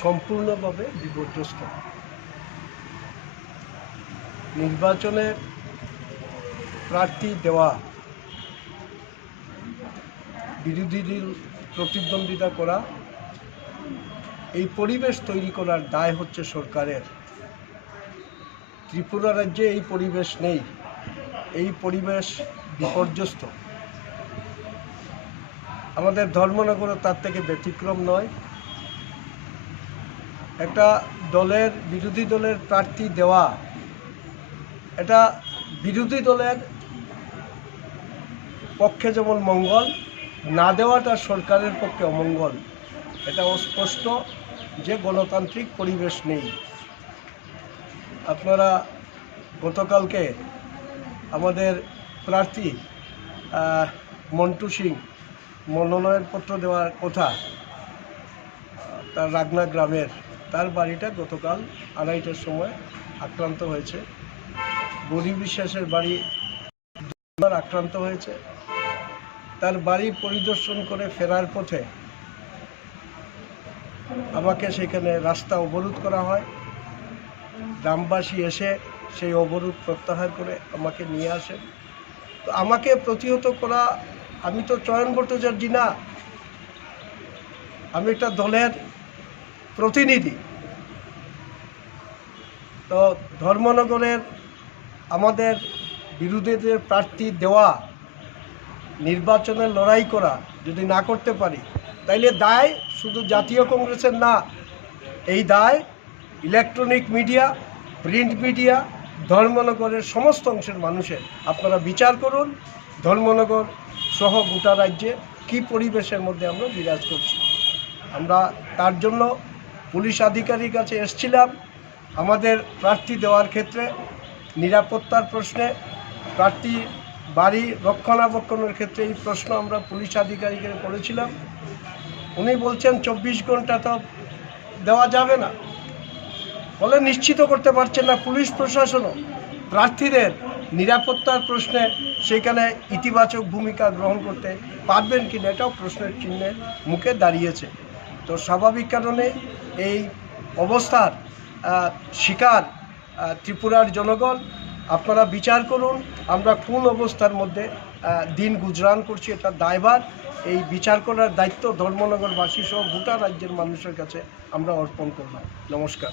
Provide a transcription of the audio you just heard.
সম্পূর্ণভাবে বিপর্যস্ত। নির্বাচনে প্রার্থী দেওয়া, বিরোধী দল প্রতিদ্বন্দ্বিতা করা, এই পরিবেশ তৈরি করার দায় হচ্ছে সরকারের। ত্রিপুরা রাজ্যে এই পরিবেশ নেই, এই পরিবেশ বিপর্যস্ত। আমাদের ধর্মনগরও তার থেকে ব্যতিক্রম নয়। একটা দলের বিরোধী দলের প্রার্থী দেওয়া, এটা বিরোধী দলের পক্ষে যেমন মঙ্গল, না দেওয়াটা সরকারের পক্ষে অমঙ্গল। এটা স্পষ্ট যে গণতান্ত্রিক পরিবেশ নেই। আপনারা গতকালকে আমাদের প্রার্থী মন্টু সিং মনোনয়নপত্র দেওয়ার কথা, তার রাগনা গ্রামের, তার বাড়িটা গতকাল 2:30টার সময় আক্রান্ত হয়েছে। গৌরী বিশ্বাসের বাড়ি আক্রান্ত হয়েছে। তার বাড়ি পরিদর্শন করে ফেরার পথে আমাকে সেখানে রাস্তা অবরোধ করা হয়। গ্রামবাসী এসে সেই অবরোধ প্রত্যাহার করে আমাকে নিয়ে আসেন। তো আমাকে প্রতিহত করা, আমি তো চয়ন ভট্টাচার্য না, আমি একটা দলের প্রতিনিধি। তো ধর্মনগরের আমাদের বিরোধীদের প্রার্থী দেওয়া, নির্বাচনের লড়াই করা যদি না করতে পারি, তাইলে দায় শুধু জাতীয় কংগ্রেসের না, এই দায় ইলেকট্রনিক মিডিয়া, প্রিন্ট মিডিয়া, ধর্মনগরের সমস্ত অংশের মানুষের। আপনারা বিচার করুন ধর্মনগর সহ গোটা রাজ্যে কী পরিবেশের মধ্যে আমরা বিরাজ করছি। আমরা তার জন্য পুলিশ আধিকারিক কাছে এসেছিলাম। আমাদের প্রার্থী দেওয়ার ক্ষেত্রে নিরাপত্তার প্রশ্নে, প্রার্থী বাড়ি রক্ষণাবেক্ষণের ক্ষেত্রে এই প্রশ্ন আমরা পুলিশ আধিকারিকের করেছিলাম। উনি বলছেন 24 ঘন্টা তো দেওয়া যাবে না, বলে নিশ্চিত করতে পারছেন না। পুলিশ প্রশাসনও প্রার্থীদের নিরাপত্তার প্রশ্নে সেখানে ইতিবাচক ভূমিকা গ্রহণ করতে পারবেন কিনা, এটাও প্রশ্নের চিহ্নের মুখে দাঁড়িয়েছে। তো স্বাভাবিক কারণে এই অবস্থার শিকার ত্রিপুরার জনগণ। আপনারা বিচার করুন আমরা কোন অবস্থার মধ্যে দিন গুজরান করছি, এটা দায়ভার। এই বিচার করার দায়িত্ব ধর্মনগরবাসী সহ গোটা রাজ্যের মানুষের কাছে আমরা অর্পণ করলাম। নমস্কার।